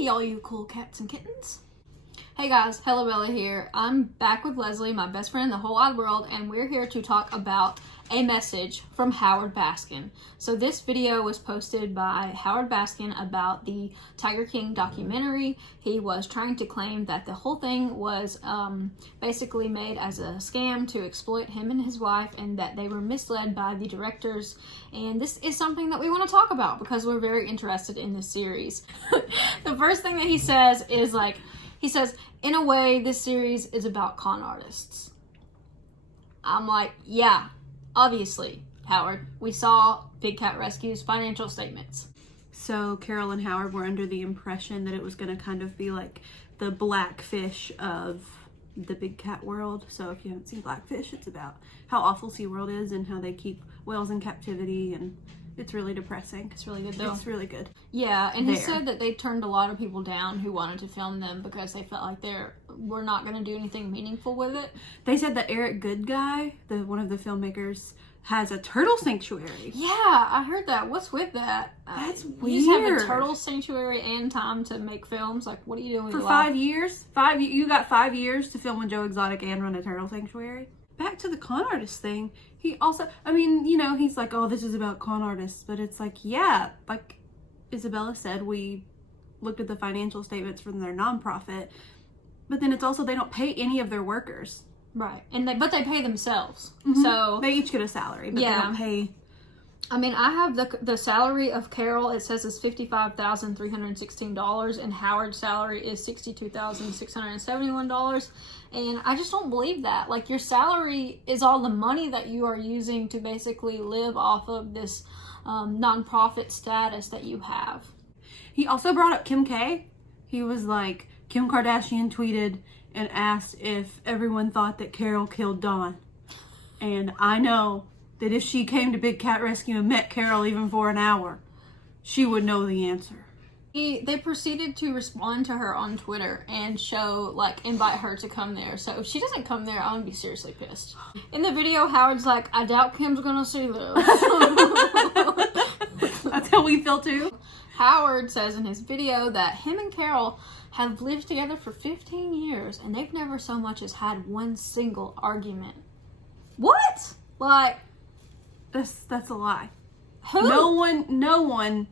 Hey, all you cool cats and kittens. Hey guys, Hello Bella here. I'm back with Leslie, my best friend in the whole wide world, and we're here to talk about a message from Howard Baskin. So this video was posted by Howard Baskin about the Tiger King documentary. He was trying to claim that the whole thing was basically made as a scam to exploit him and his wife, and that they were misled by the directors. And this is something that we want to talk about because we're very interested in this series. The first thing that he says is he says, in a way, this series is about con artists. I'm like, yeah, obviously, Howard. We saw Big Cat Rescue's financial statements. So Carol and Howard were under the impression that it was going to kind of be like the Blackfish of the Big Cat world. So if you haven't seen Blackfish, it's about how awful SeaWorld is and how they keep whales in captivity, and it's really depressing. It's really good though. It's really good. Yeah, and he said that they turned a lot of people down who wanted to film them because they felt like we're not going to do anything meaningful with it. They said that Eric Goodguy, one of the filmmakers, has a turtle sanctuary. Yeah, I heard that. What's with that? That's weird. You just have a turtle sanctuary and time to make films? Like, what are you doing with For your 5 years? You got 5 years to film with Joe Exotic and run a turtle sanctuary? Back to the con artist thing. He also, he's like, oh, this is about con artists. But it's like, yeah, like Isabella said, we looked at the financial statements from their nonprofit. But then it's also, they don't pay any of their workers. Right. But they pay themselves. Mm-hmm. So they each get a salary, but they don't pay. I mean, I have the salary of Carol, it says is $55,316, and Howard's salary is $62,671. And I just don't believe that. Like, your salary is all the money that you are using to basically live off of this nonprofit status that you have. He also brought up Kim K. He was like, Kim Kardashian tweeted and asked if everyone thought that Carol killed Dawn. And I know that if she came to Big Cat Rescue and met Carol even for an hour, she would know the answer. They proceeded to respond to her on Twitter and invite her to come there. So if she doesn't come there, I'm gonna be seriously pissed. In the video, Howard's like, I doubt Kim's gonna see this. That's how we feel too. Howard says in his video that him and Carol have lived together for 15 years and they've never so much as had one single argument. What? Like, that's a lie. Who? No one.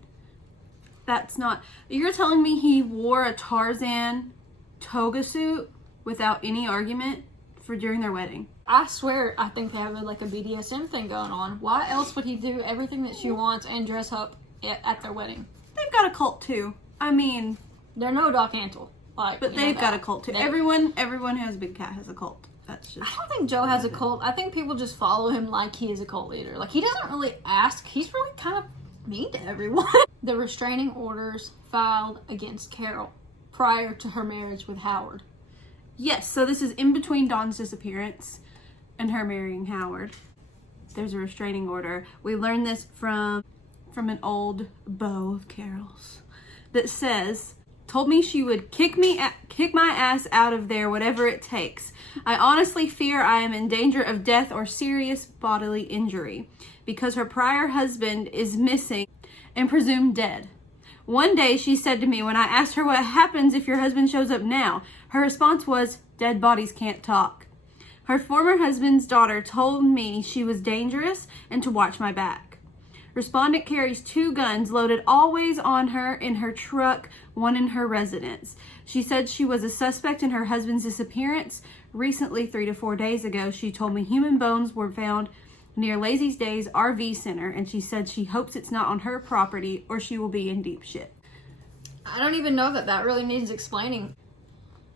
That's not. You're telling me he wore a Tarzan toga suit without any argument during their wedding? I swear, I think they have a BDSM thing going on. Why else would he do everything that she wants and dress up at their wedding? They've got a cult too. I mean, they're no Doc Antle. But they've got a cult too. Everyone who has a big cat has a cult. That's just. I don't think Joe has a cult. I think people just follow him like he is a cult leader. Like, he doesn't really ask. He's really kind of mean to everyone. The restraining orders filed against Carol prior to her marriage with Howard. Yes, so this is in between Dawn's disappearance and her marrying Howard. There's a restraining order. We learned this from an old beau of Carol's that says, told me she would kick my ass out of there, whatever it takes. I honestly fear I am in danger of death or serious bodily injury because her prior husband is missing and presumed dead. One day she said to me when I asked her what happens if your husband shows up now, her response was, dead bodies can't talk. Her former husband's daughter told me she was dangerous and to watch my back. Respondent carries 2 guns loaded always on her in her truck, one in her residence. She said she was a suspect in her husband's disappearance. Recently, 3 to 4 days ago, she told me human bones were found near Lazy's Days RV Center, and she said she hopes it's not on her property or she will be in deep shit. I don't even know that really needs explaining.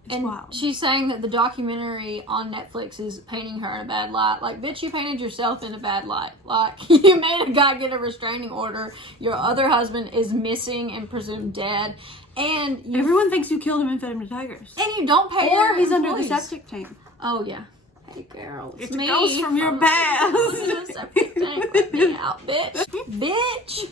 It's and wild. She's saying that the documentary on Netflix is painting her in a bad light. Like, bitch, you painted yourself in a bad light. Like, you made a guy get a restraining order. Your other husband is missing and presumed dead. And everyone thinks you killed him and fed him to tigers. And you don't pay Or he's employees. under the septic tank. Oh, yeah. Hey, girl, it's me. It goes from your past. The septic tank. Let me out, bitch. Bitch.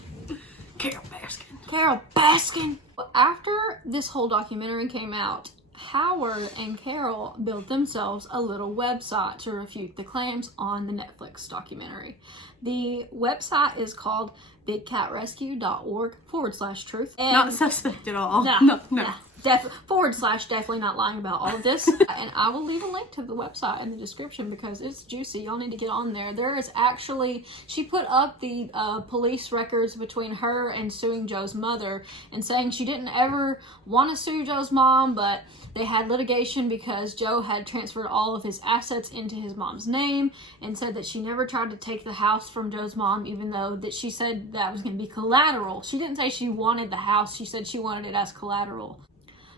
Carol Baskin. Carol Baskin. After this whole documentary came out, Howard and Carol built themselves a little website to refute the claims on the Netflix documentary. The website is called bigcatrescue.org/truth. Not suspect at all. No. Definitely not lying about all of this. And I will leave a link to the website in the description because it's juicy. Y'all need to get on there. There is actually, she put up the police records between her and suing Joe's mother and saying she didn't ever want to sue Joe's mom, but they had litigation because Joe had transferred all of his assets into his mom's name, and said that she never tried to take the house from Joe's mom, even though that she said that was going to be collateral. She didn't say she wanted the house. She said she wanted it as collateral.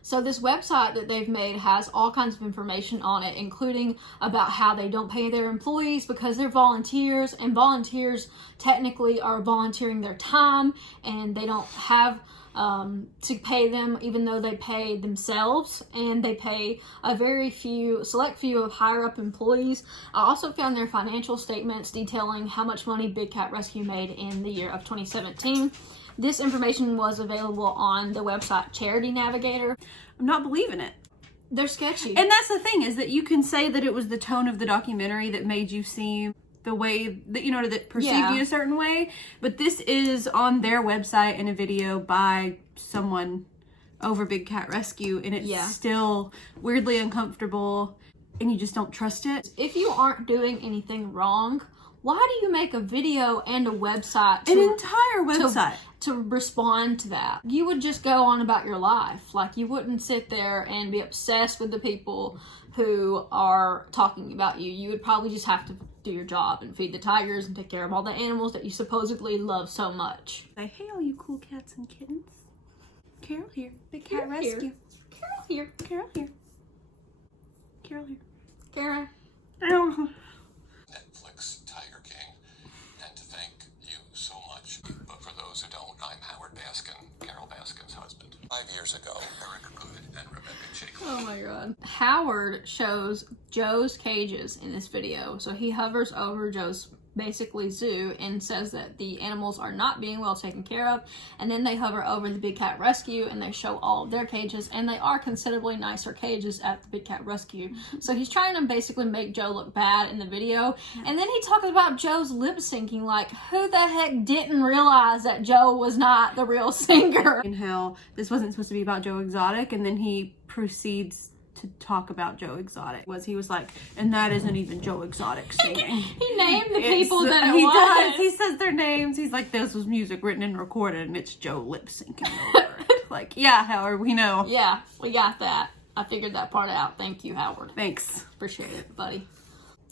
So this website that they've made has all kinds of information on it, including about how they don't pay their employees because they're volunteers, and volunteers technically are volunteering their time, and they don't have to pay them, even though they pay themselves, and they pay a select few of higher up employees. I also found their financial statements detailing how much money Big Cat Rescue made in the year of 2017. This information was available on the website Charity Navigator. I'm not believing it. They're sketchy. And that's the thing, is that you can say that it was the tone of the documentary that made you seem the way that, that perceived you a certain way. But this is on their website in a video by someone over Big Cat Rescue, and it's still weirdly uncomfortable, and you just don't trust it. If you aren't doing anything wrong, why do you make a video and a website? An entire website. To respond to that. You would just go on about your life. Like, you wouldn't sit there and be obsessed with the people who are talking about you. You would probably just have to do your job and feed the tigers and take care of all the animals that you supposedly love so much. Say, hey, all you cool cats and kittens. Carol here. Big Cat Rescue. Carol here. Carol here. Carol here. Karen. Netflix Tiger King, and to thank you so much. But for those who don't, I'm Howard Baskin, Carol Baskin's husband. 5 years ago, Eric Good and Rebecca Jacob. Oh my god. Howard shows Joe's cages in this video. So he hovers over Joe's basically zoo and says that the animals are not being well taken care of, and then they hover over the Big Cat Rescue and they show all of their cages, and they are considerably nicer cages at the Big Cat Rescue. So he's trying to basically make Joe look bad in the video, and then he talks about Joe's lip syncing. Like, who the heck didn't realize that Joe was not the real singer? And how this wasn't supposed to be about Joe Exotic, and then he proceeds to talk about Joe Exotic. He was like, and that isn't even Joe Exotic singing. He named the people that it he was. does. He says their names. He's like, this was music written and recorded, and it's Joe lip syncing over it. Like, yeah, Howard, we know. Yeah, we got that. I figured that part out. Thank you, Howard. Thanks. Appreciate it, buddy.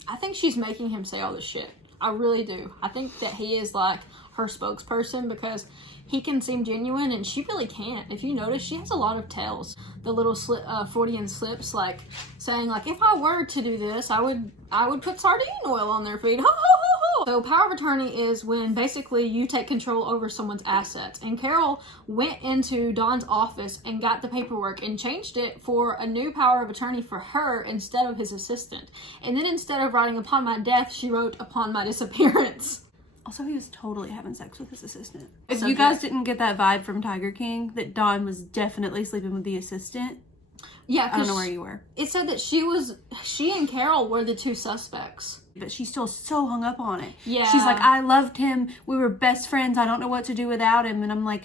I think she's making him say all this shit. I really do. I think that he is like her spokesperson, because he can seem genuine and she really can't. If you notice, she has a lot of tells. The little Freudian slips, like saying like, if I were to do this, I would put sardine oil on their feet. Ho, ho, ho, ho. So power of attorney is when basically you take control over someone's assets. And Carol went into Don's office and got the paperwork and changed it for a new power of attorney for her instead of his assistant. And then instead of writing upon my death, she wrote upon my disappearance. Also, he was totally having sex with his assistant. If you guys didn't get that vibe from Tiger King, that Dawn was definitely sleeping with the assistant, yeah, I don't know where you were. It said that she and Carol were the two suspects. But she's still so hung up on it. Yeah. She's like, I loved him. We were best friends. I don't know what to do without him. And I'm like,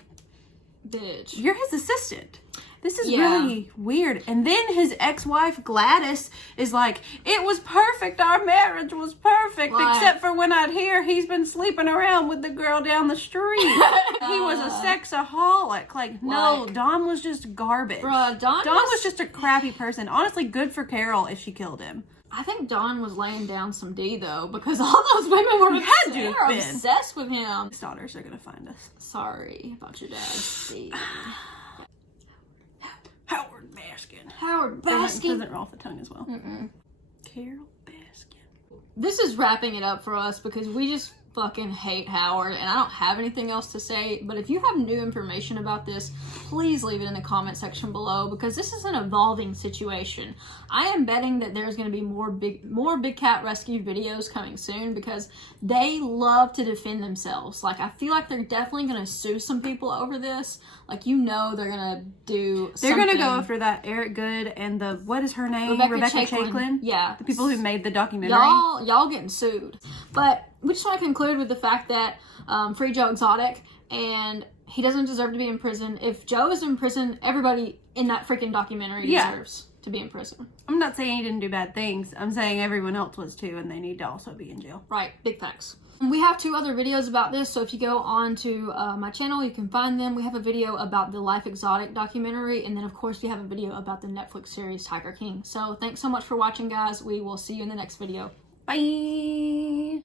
bitch, you're his assistant. This is really weird. And then his ex-wife, Gladys, is like, it was perfect. Our marriage was perfect. Except for when I'd hear he's been sleeping around with the girl down the street. He was a sexaholic. Like, no, Don was just garbage. Bruh, Don was just a crappy person. Honestly, good for Carol if she killed him. I think Don was laying down some D, though, because all those women were obsessed with him. His daughters are going to find us. Sorry about your dad's D. Howard Baskin. Howard Baskin. Doesn't roll off the tongue as well. Carol Baskin. This is wrapping it up for us because we just fucking hate Howard, and I don't have anything else to say. But if you have new information about this, please leave it in the comment section below, because this is an evolving situation. I am betting that there's going to be more big cat rescue videos coming soon, because they love to defend themselves. Like, I feel like they're definitely going to sue some people over this. Like, you know, they're going to do something. They're going to go after that Eric Good and the, what is her name? Rebecca Chaiklin. Yeah. The people who made the documentary. Y'all getting sued. But we just want to conclude with the fact that free Joe Exotic, and he doesn't deserve to be in prison. If Joe is in prison, everybody in that freaking documentary deserves to be in prison. I'm not saying he didn't do bad things. I'm saying everyone else was too, and they need to also be in jail. Right. Big facts. We have 2 other videos about this, so if you go on to my channel, you can find them. We have a video about the Life Exotic documentary, and then, of course, we have a video about the Netflix series Tiger King. So thanks so much for watching, guys. We will see you in the next video. Bye!